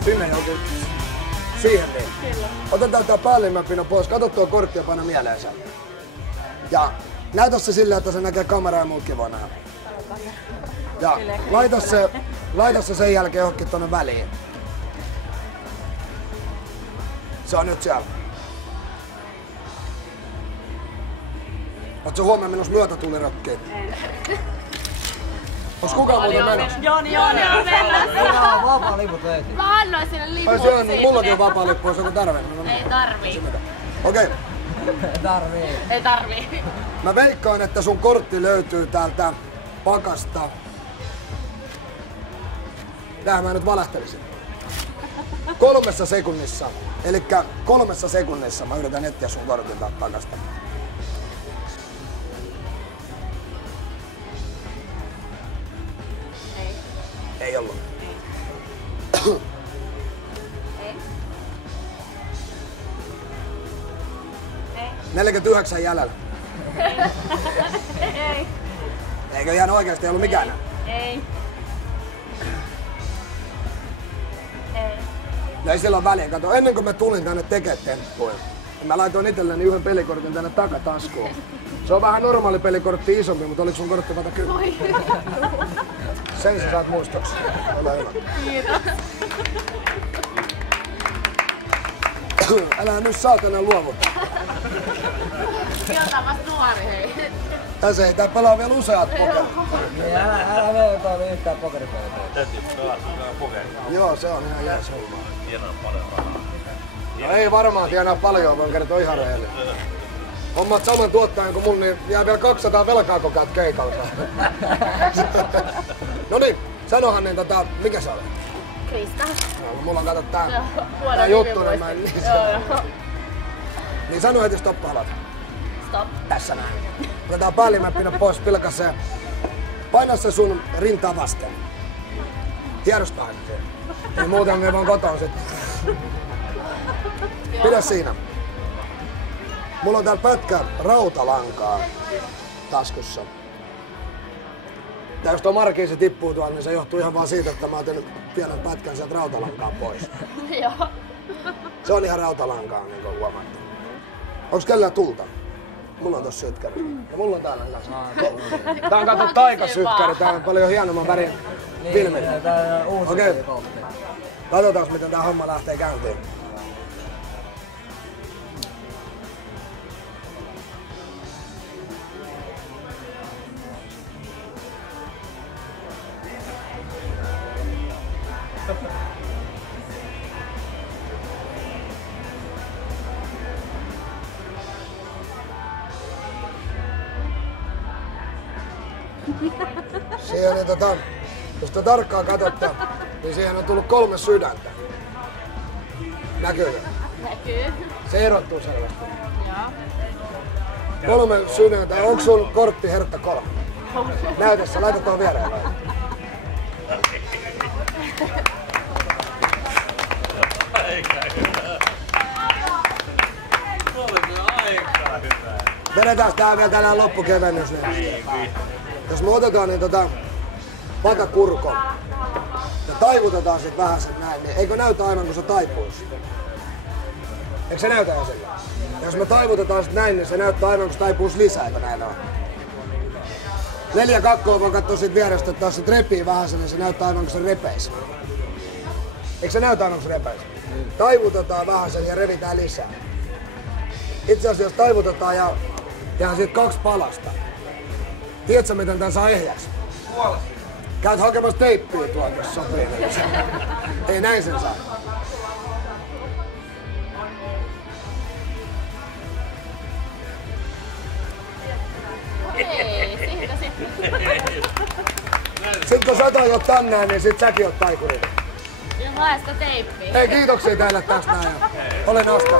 Sinne johonkin. Siihen niin. Kyllä. Otetaan tää päällimmäpinä pois. Kato tuo kortti ja paina mieleensä. Ja näytä se silleen, että se näkee kameraa ja muutkin voi nähdä. Ja laita se sen jälkeen johonkin tonne väliin. Se on nyt siellä. Ootko huomenna menossa myötätuulirökkiin? Onks kukaan muuten menossa? Joni on menossa. Vapaa liput löytyy. Mä annoin sille lipun siitä. Mullakin on vapaa lippu, jos onko tarve. Ei tarvii. Okei. Ei tarvii. Mä veikkaan, että sun kortti löytyy täältä pakasta. Tähän mä nyt valehtelisin. 3 sekunnissa. Elikkä 3 sekunnissa mä yritän etsiä sun kortin täältä pakasta. Ei ollut. Ei. 49 jäljellä. Ei. Eikö ihan oikeesti ollut mikään? Ei. No ei sillä ole väliä. Kato, ennen kuin mä tulin tänne tekemään temppuja, niin mä laitoin itselleni yhden pelikortin tänne takataskuun. Se on vähän normaali pelikortti isompi, mutta oliko sun kortti vata 10? Sen sä saat muistoksi. Ole hyvä. Kiitos. Älä nyt saatana luovuta. Sieltä vasta nuori, hei. Tässä ei, tää pelaa vielä useat pokerit. Älä mene jotain yhtään pokeripeliä. Täytyy pelata pokeria. Joo, se on ihan jees homma. Tienaa paljon rahaa. No ei varmaan tienaa paljon, voin kertoa ihan rehellisesti. Hommat saman tuottajan kuin mun, niin jää vielä 200 velkaa koko ajan keikalla. No niin, sanohan niin mikä sä olet? Krista. No, mulla on kato tää Huono juttu, nimi niin mä en Joo. Niin sano heti stoppa alat. Stop. Tässä näin. Otetaan päällimmäppinä pois pilkaseen. Paina se sun rintaa vasten. Tiedostaa se. Ei muuten me vaan kotoon sitten. Pidä siinä. Mulla on täällä pätkä rautalankaa taskussa. Ja jos tuo markiisi tippuu tuolla, niin se johtuu ihan vaan siitä, että mä otin pienen pätkän sieltä rautalankaa pois. Joo. Se on ihan rautalankaa, niin kuin huomaatte. Onks kellään tulta? Mulla on tossa sytkäri. Ja mulla on täällä kanssa. Tää on kato taikasytkäri, tää on paljon hienomman värin filmi. Okei. Katsotaan miten tää homma lähtee käyntiin. Siihen, niin jos te tarkkaan katsotte, niin siihen on tullut 3 sydäntä. Näkyykö? Näkyy. Se erottuu selvästi. Joo. 3 sydäntä. Onko sun kortti hertta 3? Näytä se, laita tuon viereen. Vedetään tää vielä tänään loppukevennys. Niin. Jos me otetaan niin patakurko ja taivutetaan sit vähän sen näin, niin eikö näytä aivan kun se taipuisi? Eikö se näytä ihan sillä? Ja jos me taivutetaan sit näin, niin se näyttää aivan kun se taipuisi lisää, eikö näin on? 4 kakkoa voi katsoa sit vierestä, että taas se repii vähän sen, niin se näyttää aivan kun se repeisi. Eikö se näytä aivan kun se repeisi? Taivutetaan vähän sen ja revitään lisää. Itse asiassa jos taivutetaan ja tehdään siitä 2 palasta. Tiedätkö miten tän saa ehjäksi? Käyt hakemassa teippiä tuolta, jos sopii. Ei näin sen saa. Okei, siitä sitten. Sitten kun sä jo tänään, niin sit säkin oot taikuri. Ja hae sitä teippiä. Hei, kiitoksia teille tästä näin. Olen Asta.